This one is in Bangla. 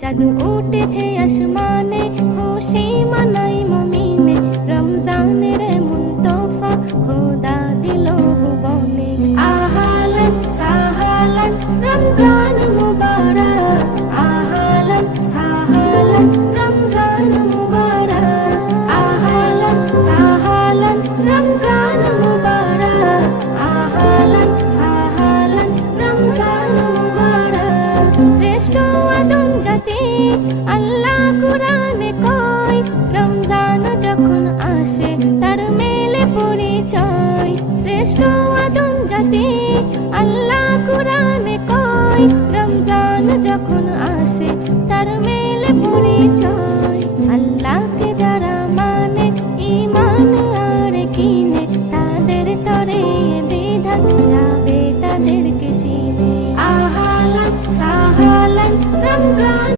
চাঁদ উঠেছে আসমানে, খুশি মানাই মুমিনে, রমজানের এমন তোফা খোদা দিল ভুবনে। আহালান সাহালান রমজান মুবারক, আহালান সাহালান রমজান মুবারক, আহালান সাহালান রমজান মুবারক, আহালান সাহালান রমজান মুবারক। শ্রেষ্ঠ আদম জাতি আল্লাহ কুরআনে কয়, রমজান যখন আসে তার মেলে পরিচয়। শ্রেষ্ঠ আদম জাতি আল্লাহ কুরআনে কয়, রমজান যখন আসে তার মেলে